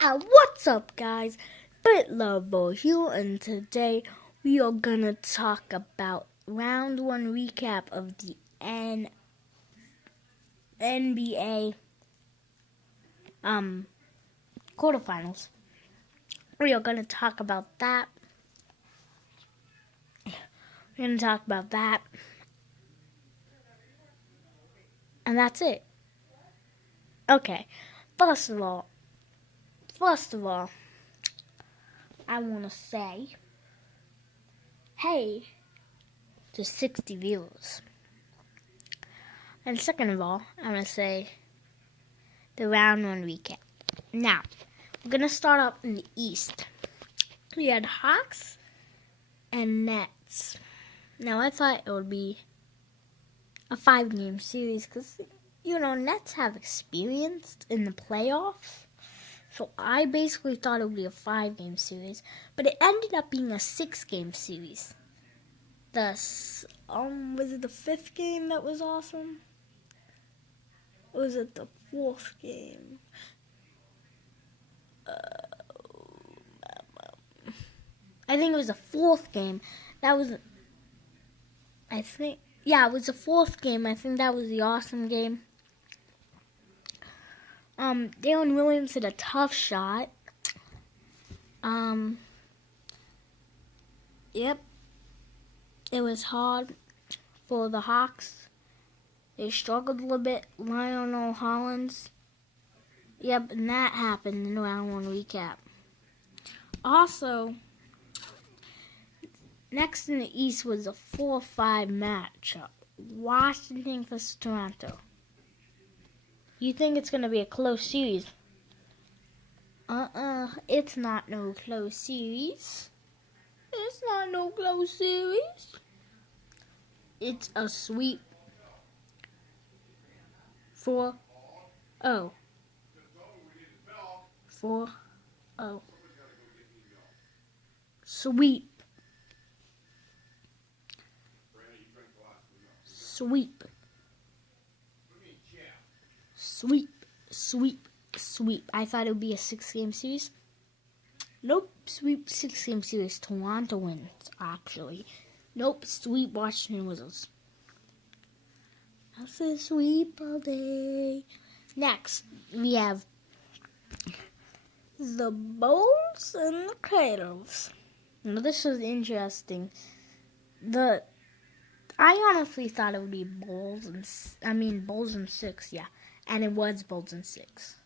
What's up, guys? BitLoveBall here, and today we are gonna talk about round one recap of the NBA quarterfinals. We are gonna talk about that. And that's it. Okay. First of all, I wanna say, hey, to 60 viewers. And second of all, I'm going to say the round one recap. Now, we're going to start off in the East. We had Hawks and Nets. Now, I thought it would be a 5-game series because, Nets have experience in the playoffs. So I basically thought it would be a 5-game series. But it ended up being a 6-game series. Was it the 5th game that was awesome? Or was it the 4th game? I think it was the 4th game. It was the 4th game. I think that was the awesome game. Jalen Williams hit a tough shot. Yep. It was hard for the Hawks. They struggled a little bit. Lionel Hollins. Yep, and that happened in round one recap. Also, next in the East was a 4-5 matchup. Washington versus Toronto. You think it's going to be a close series? It's not no close series. It's not no close series. It's a sweep. 4-0. 4-0. Sweep. Sweep. Sweep. Sweep. Sweep. I thought it would be a 6-game series. Nope. Sweep 6-game series. Toronto wins, actually. Nope. Sweep Washington Wizards. I said sweep all day. Next, we have the Bulls and the Cradles. Now, this was interesting. I honestly thought it would be Bulls and 6, yeah. And it was Bulls and 6.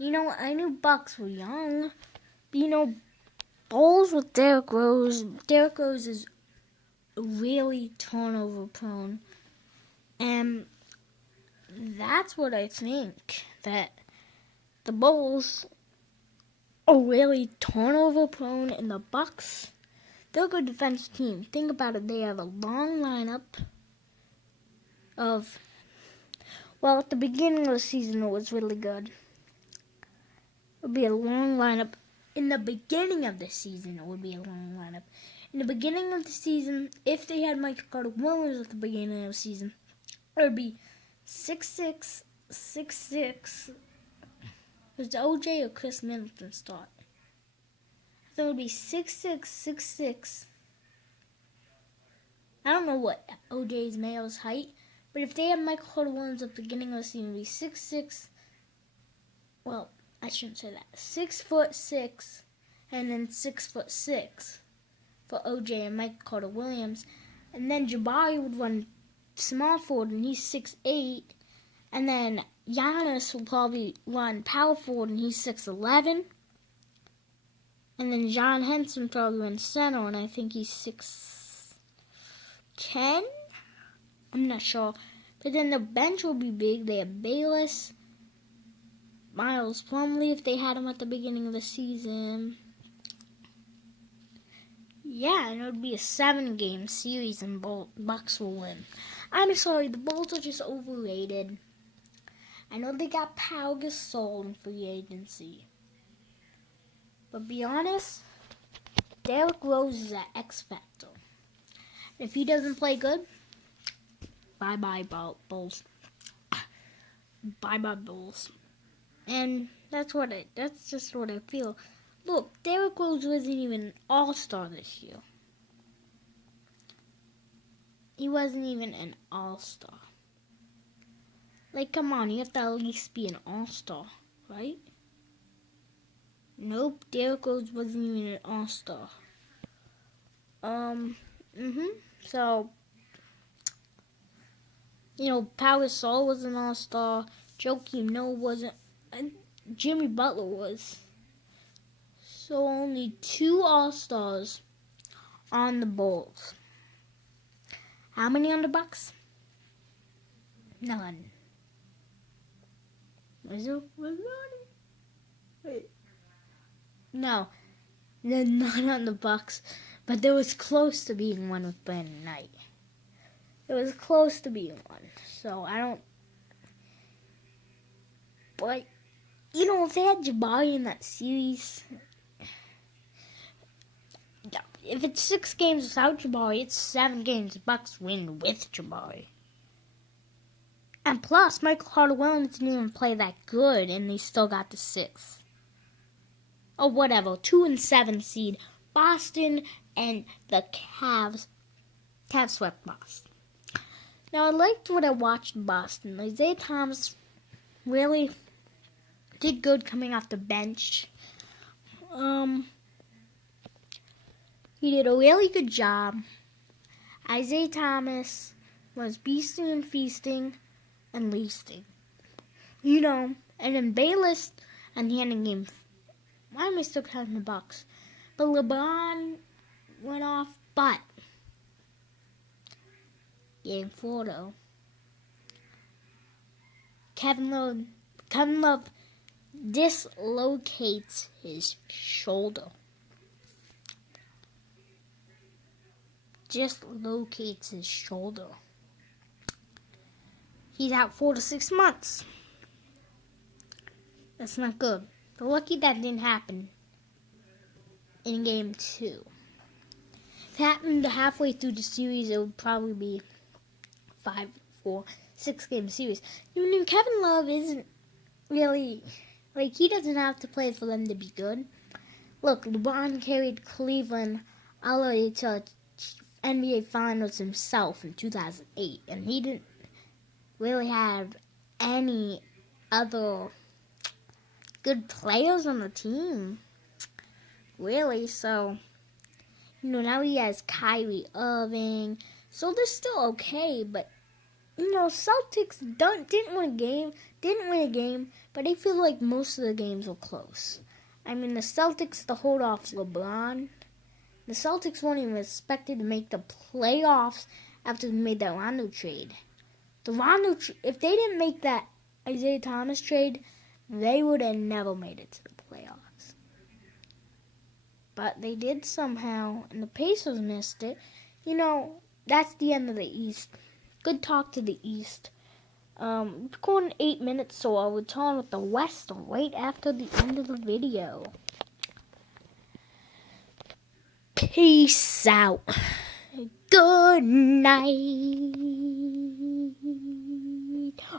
I knew Bucks were young. But, Bulls with Derrick Rose. Derrick Rose is really turnover prone. And that's what I think. That the Bulls are really turnover prone, and the Bucks, they're a good defensive team. Think about it. They have a long lineup of, at the beginning of the season, it was really good. It would be a long lineup. In the beginning of the season, it would be a long lineup. In the beginning of the season, if they had Michael Carter Williams at the beginning of the season, it would be 6'6", 6'6". Was OJ or Chris Middleton start? I think it would be 6'6", 6'6". I don't know what OJ's male's height, but if they had Michael Carter Williams at the beginning of the season, it would be 6'6". Well, I shouldn't say that. 6'6", and then 6'6" for OJ and Michael Carter Williams, and then Jabari would run small forward, and he's 6'8", and then Giannis will probably run power forward, and he's 6'11", and then John Henson probably runs center, and I think he's 6'10". I'm not sure, but then the bench will be big. They have Bayless, Miles Plumlee if they had him at the beginning of the season. Yeah, and it would be a 7-game series, and Bucks will win. I'm sorry, the Bulls are just overrated. I know they got Pau Gasol in free agency. But be honest, Derrick Rose is an X factor. If he doesn't play good, bye-bye Bulls. Bye-bye Bulls. And That's just what I feel. Look, Derrick Rose wasn't even an all-star this year. He wasn't even an all-star. Like, come on, you have to at least be an all-star, right? Nope, Derrick Rose wasn't even an all-star. So, Pau Gasol was an all-star. Joakim Noah wasn't. And Jimmy Butler was. So only 2 all-stars on the Bulls. How many on the Bucks? None. Was there none? Wait. No, none on the Bucks. But there was close to being one with Brandon Knight. It was close to being one. So I don't. But if they had Jabari in that series. If it's 6 games without Jabari, it's 7 games. The Bucks win with Jabari. And plus, Michael Carter-Williams didn't even play that good, and they still got the 6th. Oh, whatever. 2-7 seed. Boston and the Cavs. Cavs swept Boston. Now, I liked what I watched in Boston. Isaiah Thomas really did good coming off the bench. He did a really good job. Isaiah Thomas was beasting and feasting and leasting. And then Bayless and the end of game. Why am I still counting the Bucks? But LeBron went off, but game 4 though. Kevin Love dislocates his shoulder. Dislocates his shoulder. He's out 4 to 6 months. That's not good. But lucky that didn't happen in game 2. If it happened halfway through the series, it would probably be 5, 4, 6 game series. Kevin Love isn't really, he doesn't have to play for them to be good. Look, LeBron carried Cleveland all the way to NBA Finals himself in 2008, and he didn't really have any other good players on the team, really. So, now he has Kyrie Irving, so they're still okay. But Celtics didn't win a game, but I feel like most of the games were close. I mean, the Celtics to hold off LeBron. The Celtics weren't even expected to make the playoffs after they made that Rondo trade. If they didn't make that Isaiah Thomas trade, they would have never made it to the playoffs. But they did somehow, and the Pacers missed it. That's the end of the East. Good talk to the East. It's going 8 minutes, so I'll return with the West right after the end of the video. Peace out. Good night.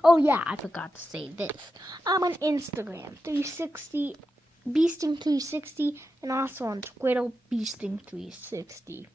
Oh yeah, I forgot to say this. I'm on Instagram, 360, Beasting360, and also on Twitter, Beasting360.